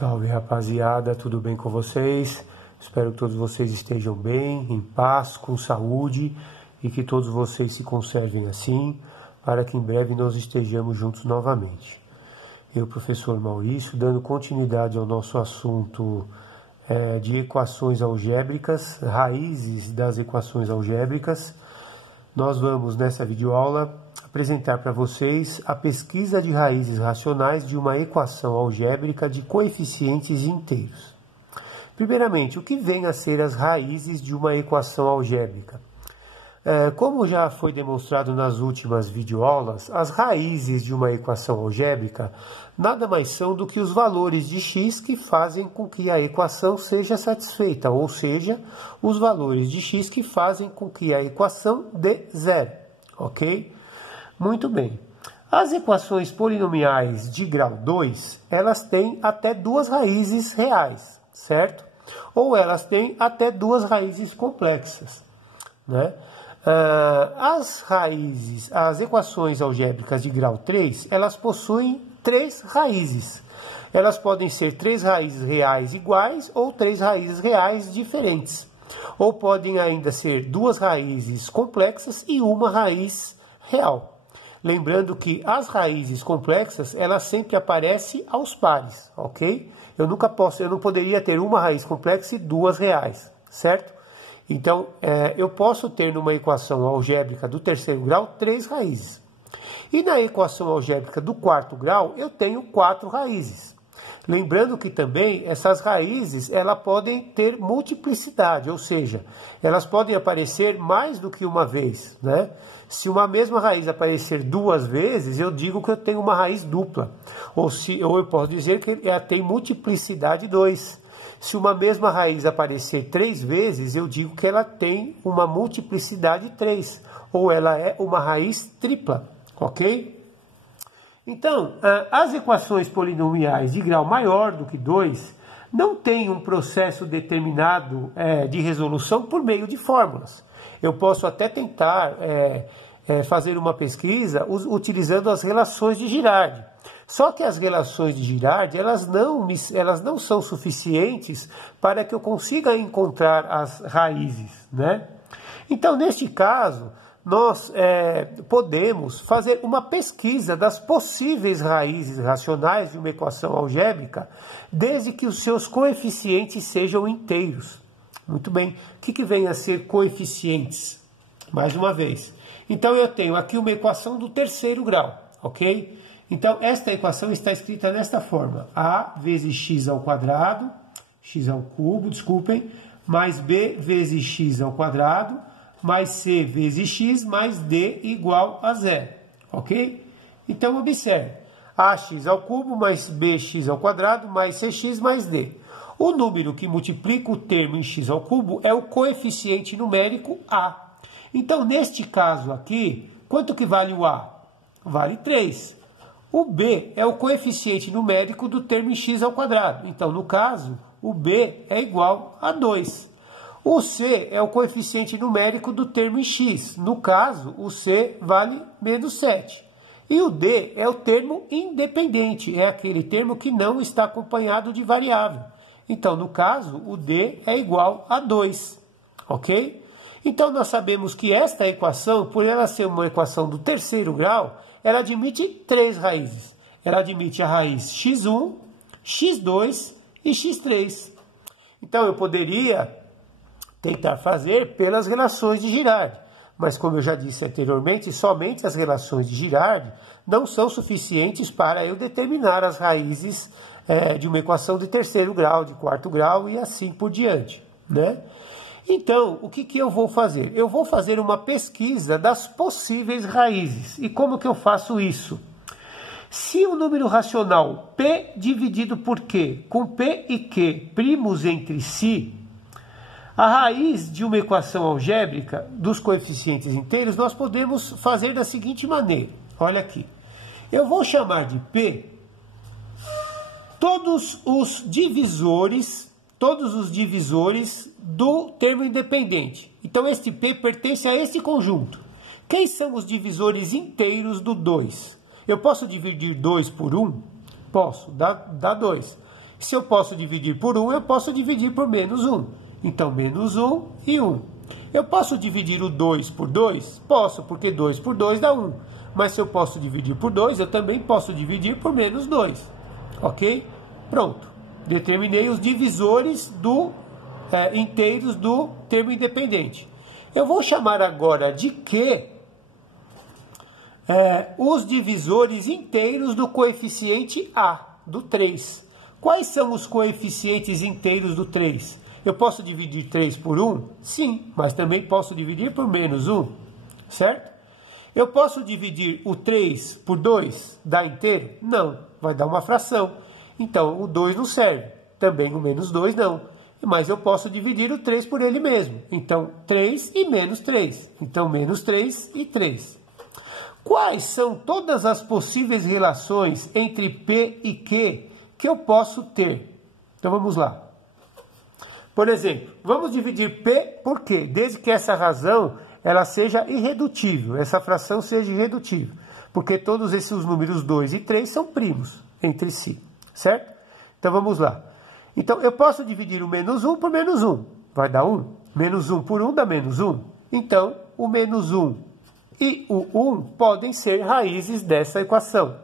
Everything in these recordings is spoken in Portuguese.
Salve, rapaziada, tudo bem com vocês? Espero que todos vocês estejam bem, em paz, com saúde e que todos vocês se conservem assim, para que em breve nós estejamos juntos novamente. Eu, professor Maurício, dando continuidade ao nosso assunto de equações algébricas, raízes das equações algébricas, nós vamos nessa videoaula apresentar para vocês a pesquisa de raízes racionais de uma equação algébrica de coeficientes inteiros. Primeiramente, o que vem a ser as raízes de uma equação algébrica? Como já foi demonstrado nas últimas videoaulas, as raízes de uma equação algébrica nada mais são do que os valores de x que fazem com que a equação seja satisfeita, ou seja, os valores de x que fazem com que a equação dê zero, ok? Muito bem. As equações polinomiais de grau 2, elas têm até duas raízes reais, certo? Ou elas têm até duas raízes complexas, né? As equações algébricas de grau 3, elas possuem três raízes. Elas podem ser três raízes reais iguais ou três raízes reais diferentes. Ou podem ainda ser duas raízes complexas e uma raiz real. Lembrando que as raízes complexas, elas sempre aparecem aos pares, ok? Eu não poderia ter uma raiz complexa e duas reais, certo? Então, eu posso ter numa equação algébrica do terceiro grau três raízes. E na equação algébrica do quarto grau, eu tenho quatro raízes. Lembrando que também essas raízes elas podem ter multiplicidade, ou seja, elas podem aparecer mais do que uma vez, né? Se uma mesma raiz aparecer duas vezes, eu digo que eu tenho uma raiz dupla. Ou eu posso dizer que ela tem multiplicidade 2. Se uma mesma raiz aparecer três vezes, eu digo que ela tem uma multiplicidade 3. Ou ela é uma raiz tripla, ok? Então, as equações polinomiais de grau maior do que 2 não têm um processo determinado de resolução por meio de fórmulas. Eu posso até tentar fazer uma pesquisa utilizando as relações de Girard. Só que as relações de Girard, elas não são suficientes para que eu consiga encontrar as raízes, né? Então, neste caso, nós podemos fazer uma pesquisa das possíveis raízes racionais de uma equação algébrica, desde que os seus coeficientes sejam inteiros. Muito bem. O que vem a ser coeficientes? Mais uma vez. Então, eu tenho aqui uma equação do terceiro grau, ok? Então, esta equação está escrita desta forma. A vezes x ao quadrado, x ao cubo, desculpem, mais b vezes x ao quadrado, mais c vezes x, mais d igual a zero, ok? Então, observe. Ax ao cubo mais bx ao quadrado, mais cx mais d. O número que multiplica o termo em x ao cubo é o coeficiente numérico a. Então, neste caso aqui, quanto que vale o a? Vale 3. O b é o coeficiente numérico do termo em x ao quadrado. Então, no caso, o b é igual a 2. O c é o coeficiente numérico do termo em x. No caso, o c vale menos 7. E o d é o termo independente. É aquele termo que não está acompanhado de variável. Então, no caso, o d é igual a 2. Ok? Então, nós sabemos que esta equação, por ela ser uma equação do terceiro grau, ela admite três raízes. Ela admite a raiz x1, x2 e x3. Então, eu poderia tentar fazer pelas relações de Girard. Mas, como eu já disse anteriormente, somente as relações de Girard não são suficientes para eu determinar as raízes de uma equação de terceiro grau, de quarto grau e assim por diante, né? Então, o que eu vou fazer? Eu vou fazer uma pesquisa das possíveis raízes. E como que eu faço isso? Se o número racional p dividido por q, com p e q primos entre si, a raiz de uma equação algébrica dos coeficientes inteiros, nós podemos fazer da seguinte maneira. Olha aqui. Eu vou chamar de p todos os divisores do termo independente. Então, este P pertence a este conjunto. Quem são os divisores inteiros do 2? Eu posso dividir 2 por 1? Posso, dá 2. Se eu posso dividir por 1, eu posso dividir por menos 1. Então, menos 1 e 1. Eu posso dividir o 2 por 2? Posso, porque 2 por 2 dá 1. Mas se eu posso dividir por 2, eu também posso dividir por menos 2. Ok? Pronto. Determinei os divisores inteiros do termo independente. Eu vou chamar agora de Q os divisores inteiros do coeficiente A, do 3. Quais são os coeficientes inteiros do 3? Eu posso dividir 3 por 1? Sim, mas também posso dividir por menos 1, certo? Eu posso dividir o 3 por 2? Dá inteiro? Não, vai dar uma fração. Então, o 2 não serve. Também o menos 2 não. Mas eu posso dividir o 3 por ele mesmo. Então, 3 e menos 3. Então, menos 3 e 3. Quais são todas as possíveis relações entre P e Q que eu posso ter? Então, vamos lá. Por exemplo, vamos dividir P por Q, desde que essa razão ela seja irredutível, essa fração seja irredutível, porque todos esses números 2 e 3 são primos entre si, certo? Então vamos lá. Então eu posso dividir o menos 1 por menos 1, vai dar 1. Menos 1 por 1 dá menos 1. Então o menos 1 e o 1 podem ser raízes dessa equação.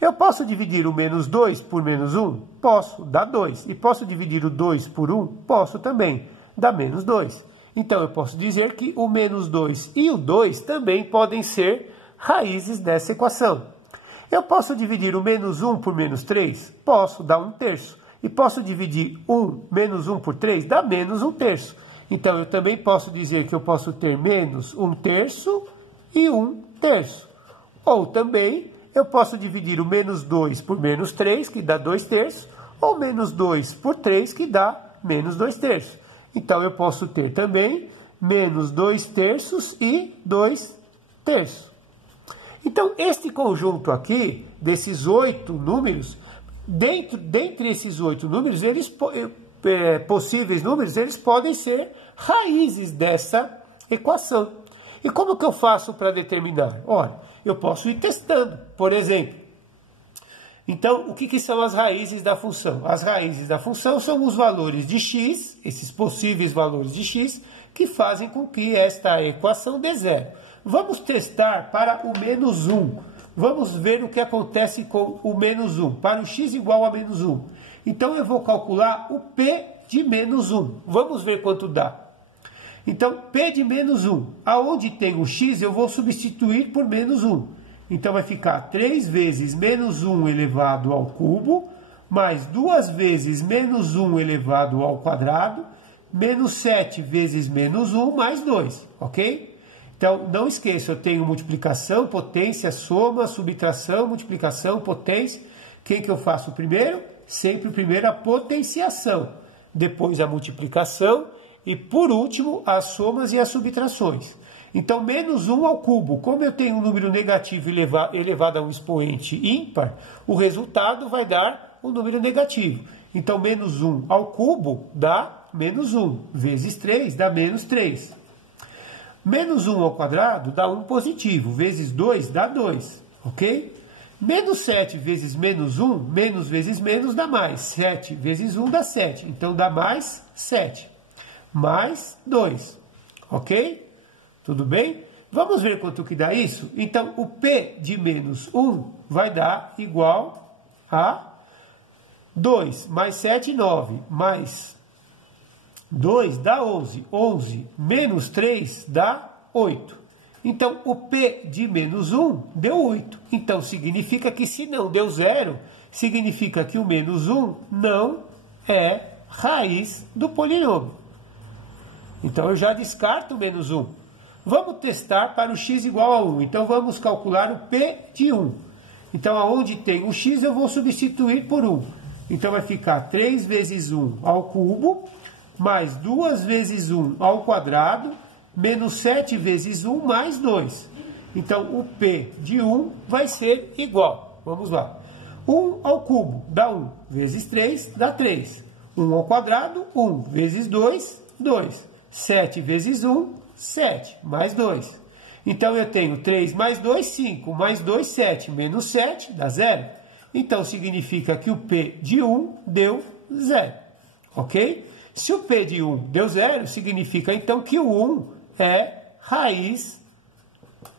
Eu posso dividir o menos 2 por menos 1? Posso, dá 2. E posso dividir o 2 por 1? Posso também, dá menos 2. Então, eu posso dizer que o menos 2 e o 2 também podem ser raízes dessa equação. Eu posso dividir o menos 1 por menos 3? Posso, dá 1/3. E posso dividir menos 1 por 3? Dá menos 1/3. Então, eu também posso dizer que eu posso ter menos 1/3 e 1/3. Ou também, eu posso dividir o menos 2 por menos 3, que dá 2/3, ou menos 2 por 3, que dá menos 2/3. Então, eu posso ter também menos 2/3 e 2/3. Então, este conjunto aqui, desses 8 números, dentre esses 8 números, possíveis números, eles podem ser raízes dessa equação. E como que eu faço para determinar? Olha, eu posso ir testando, por exemplo. Então, o que são as raízes da função? As raízes da função são os valores de x, esses possíveis valores de x, que fazem com que esta equação dê zero. Vamos testar para o menos 1. Vamos ver o que acontece com o menos 1, para o x igual a menos 1. Então, eu vou calcular o p de menos 1. Vamos ver quanto dá. Então, p de menos 1, aonde tem o x, eu vou substituir por menos 1. Então, vai ficar 3 vezes menos 1 elevado ao cubo, mais 2 vezes menos 1 elevado ao quadrado, menos 7 vezes menos 1, mais 2, ok? Então, não esqueça, eu tenho multiplicação, potência, soma, subtração, multiplicação, potência. Quem que eu faço primeiro? Sempre primeiro a potenciação, depois a multiplicação e, por último, as somas e as subtrações. Então, menos 1 ao cubo, como eu tenho um número negativo elevado a um expoente ímpar, o resultado vai dar um número negativo. Então, menos 1 ao cubo dá menos 1, vezes 3 dá menos 3. Menos 1 ao quadrado dá 1 positivo, vezes 2 dá 2, ok? Menos 7 vezes menos 1, menos vezes menos dá mais. 7 vezes 1 dá 7, então dá mais 7. Mais 2, ok? Tudo bem? Vamos ver quanto que dá isso? Então, o P de menos 1 vai dar igual a 2 mais 7, 9, mais 2 dá 11. 11 menos 3 dá 8. Então, o P de menos 1 deu 8. Então, significa que se não deu 0, significa que o menos 1 não é raiz do polinômio. Então, eu já descarto o menos 1. Vamos testar para o x igual a 1. Então, vamos calcular o P de 1. Então, aonde tem o x, eu vou substituir por 1. Então, vai ficar 3 vezes 1 ao cubo, mais 2 vezes 1 ao quadrado, menos 7 vezes 1, mais 2. Então, o P de 1 vai ser igual. Vamos lá. 1 ao cubo dá 1, vezes 3 dá 3. 1 ao quadrado, 1, vezes 2, 2. 7 vezes 1, 7, mais 2. Então, eu tenho 3 mais 2, 5, mais 2, 7, menos 7, dá 0. então significa que o P de 1 deu 0, ok? Se o P de 1 deu 0, significa então que o 1 é raiz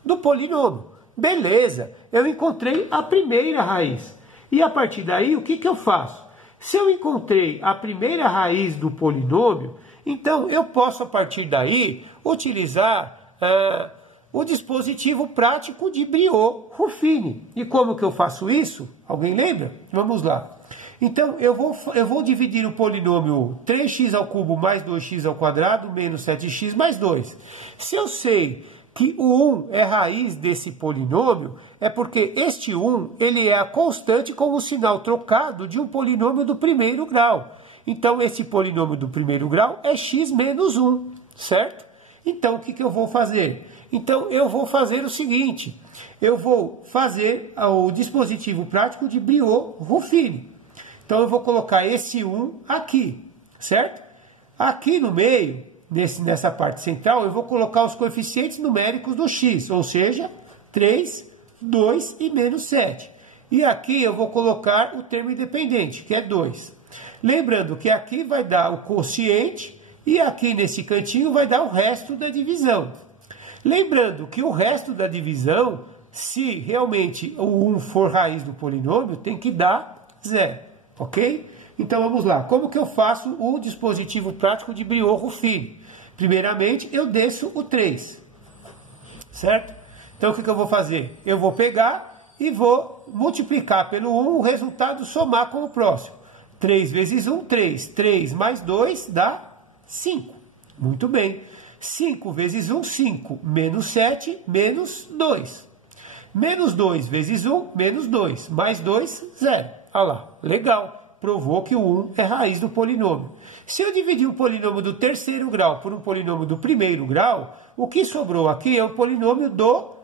do polinômio. Beleza, eu encontrei a primeira raiz. E a partir daí, o que eu faço? Se eu encontrei a primeira raiz do polinômio, então eu posso, a partir daí, utilizar o dispositivo prático de Briot-Ruffini. E como que eu faço isso? Alguém lembra? Vamos lá. Então, eu vou dividir o polinômio 3x ao cubo mais 2x ao quadrado menos 7x mais 2. Se eu sei que o 1 é raiz desse polinômio, é porque este 1 ele é a constante com o sinal trocado de um polinômio do primeiro grau. Então, esse polinômio do primeiro grau é x menos 1, certo? Então, o que eu vou fazer? Então, eu vou fazer o seguinte, eu vou fazer o dispositivo prático de Briot-Ruffini. Então, eu vou colocar esse 1 aqui, certo? Aqui no meio, nessa parte central, eu vou colocar os coeficientes numéricos do x, ou seja, 3, 2 e menos 7. E aqui eu vou colocar o termo independente, que é 2. Lembrando que aqui vai dar o quociente e aqui nesse cantinho vai dar o resto da divisão. Lembrando que o resto da divisão, se realmente o 1 for raiz do polinômio, tem que dar 0, ok? Então vamos lá, como que eu faço o dispositivo prático de Briot-Ruffini? Primeiramente, eu desço o 3, certo? Então o que eu vou fazer? Eu vou pegar e vou multiplicar pelo 1, o resultado somar com o próximo. 3 vezes 1, 3. 3 mais 2 dá 5. Muito bem. 5 vezes 1, 5. Menos 7, menos 2. Menos 2 vezes 1, menos 2. Mais 2, 0. Olha lá, legal. Provou que o 1 é raiz do polinômio. Se eu dividir o polinômio do terceiro grau por um polinômio do primeiro grau, o que sobrou aqui é o polinômio do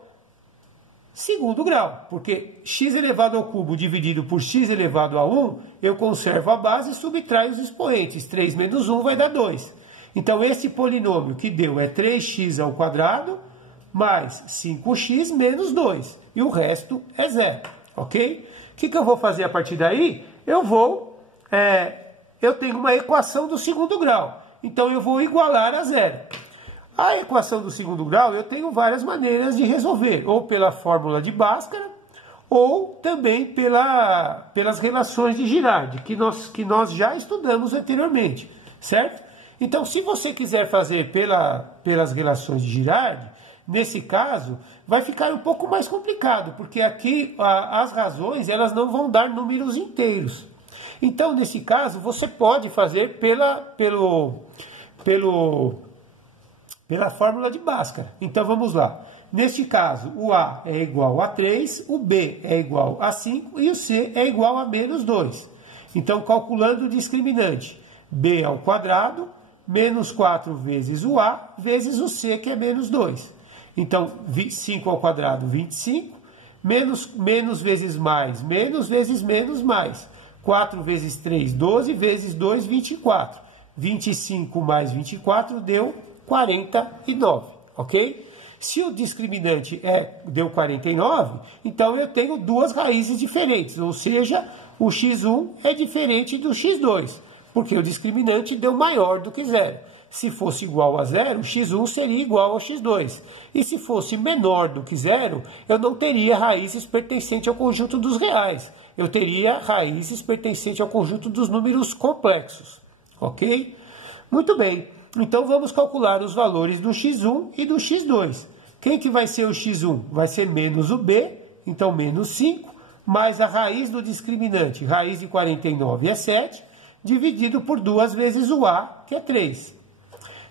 segundo grau, porque x elevado ao cubo dividido por x elevado a 1, eu conservo a base e subtraio os expoentes. 3 menos 1 vai dar 2. Então, esse polinômio que deu é 3x ao quadrado mais 5x menos 2. E o resto é 0, ok? O que eu vou fazer a partir daí? Eu tenho uma equação do segundo grau. Então, eu vou igualar a 0. A equação do segundo grau eu tenho várias maneiras de resolver, ou pela fórmula de Bhaskara, ou também pelas relações de Girardi, que nós já estudamos anteriormente, certo? Então, se você quiser fazer pelas relações de Girardi, nesse caso, vai ficar um pouco mais complicado, porque aqui as razões elas não vão dar números inteiros. Então, nesse caso, você pode fazer pela fórmula de Bhaskara. Então, vamos lá. Neste caso, o A é igual a 3, o B é igual a 5 e o C é igual a menos 2. Então, calculando o discriminante, B ao quadrado, menos 4 vezes o A, vezes o C, que é menos 2. Então, 5 ao quadrado, 25, menos vezes mais, menos vezes menos, mais. 4 vezes 3, 12, vezes 2, 24. 25 mais 24 deu 49, ok? Se o discriminante deu 49, então eu tenho duas raízes diferentes, ou seja, o x1 é diferente do x2, porque o discriminante deu maior do que 0. Se fosse igual a 0, o x1 seria igual ao x2. E se fosse menor do que 0, eu não teria raízes pertencentes ao conjunto dos reais. Eu teria raízes pertencentes ao conjunto dos números complexos, ok? Muito bem. Então, vamos calcular os valores do x1 e do x2. Quem que vai ser o x1? Vai ser menos o b, então menos 5, mais a raiz do discriminante. Raiz de 49 é 7, dividido por 2 vezes o a, que é 3.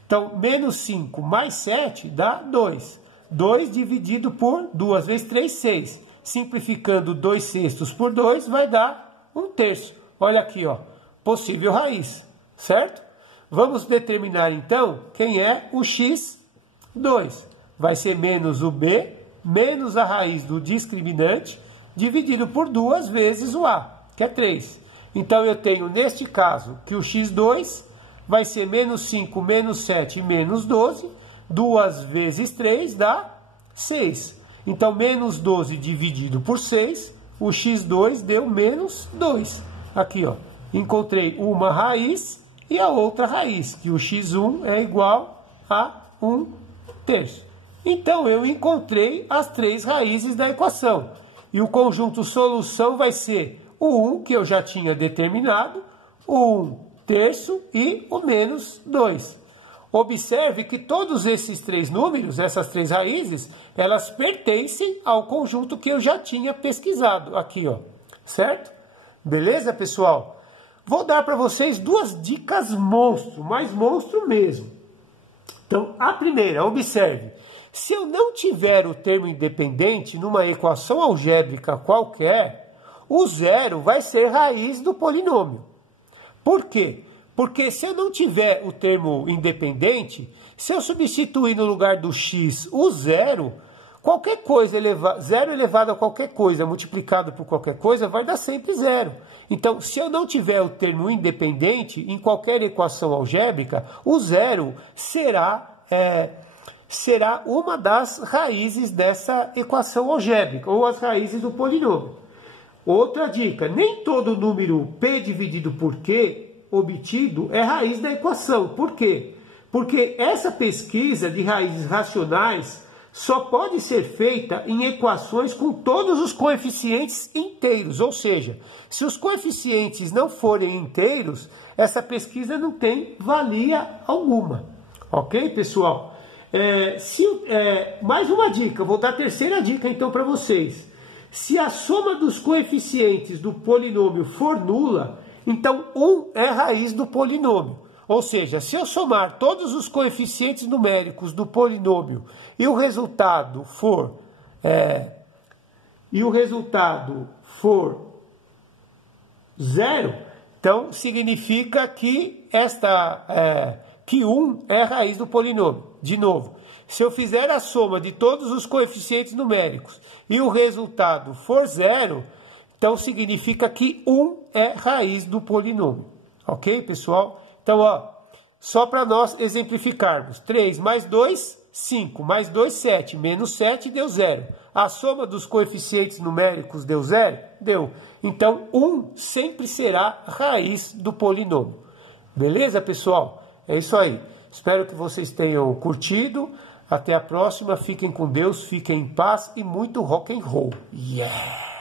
Então, menos 5 mais 7 dá 2. 2 dividido por 2 vezes 3, 6. Simplificando 2 sextos por 2 vai dar 1/3. Olha aqui, ó, possível raiz, certo? Vamos determinar, então, quem é o x2. Vai ser menos o b, menos a raiz do discriminante, dividido por 2 vezes o a, que é 3. Então, eu tenho, neste caso, que o x2 vai ser menos 5, menos 7 e menos 12. 2 vezes 3 dá 6. Então, menos 12 dividido por 6 o x2 deu menos 2. Aqui, ó, encontrei uma raiz e a outra raiz, que o x1 é igual a 1/3. Então, eu encontrei as três raízes da equação. E o conjunto solução vai ser o 1, que eu já tinha determinado, o 1/3 e o menos 2. Observe que todos esses três números, essas três raízes, elas pertencem ao conjunto que eu já tinha pesquisado aqui, ó. Certo? Beleza, pessoal? Vou dar para vocês duas dicas monstro, mas monstro mesmo. Então, a primeira, observe. Se eu não tiver o termo independente numa equação algébrica qualquer, o zero vai ser raiz do polinômio. Por quê? Porque se eu não tiver o termo independente, se eu substituir no lugar do x o zero, qualquer coisa zero elevado a qualquer coisa multiplicado por qualquer coisa vai dar sempre zero. Então, se eu não tiver o termo independente em qualquer equação algébrica, o zero será uma das raízes dessa equação algébrica, ou as raízes do polinômio. Outra dica, nem todo número p dividido por q obtido é raiz da equação. Por quê? Porque essa pesquisa de raízes racionais só pode ser feita em equações com todos os coeficientes inteiros, ou seja, se os coeficientes não forem inteiros, essa pesquisa não tem valia alguma. Ok, pessoal? Mais uma dica, vou dar a terceira dica então para vocês. Se a soma dos coeficientes do polinômio for nula, então 1 é raiz do polinômio. Ou seja, se eu somar todos os coeficientes numéricos do polinômio e o resultado for zero, então significa que que 1 é a raiz do polinômio. De novo, se eu fizer a soma de todos os coeficientes numéricos e o resultado for zero, então significa que 1 é raiz do polinômio. Ok, pessoal? Então, ó, só para nós exemplificarmos. 3 mais 2, 5. Mais 2, 7. Menos 7 deu 0. A soma dos coeficientes numéricos deu 0? Deu. Então, 1 sempre será raiz do polinômio. Beleza, pessoal? É isso aí. Espero que vocês tenham curtido. Até a próxima. Fiquem com Deus, fiquem em paz e muito rock and roll. Yeah!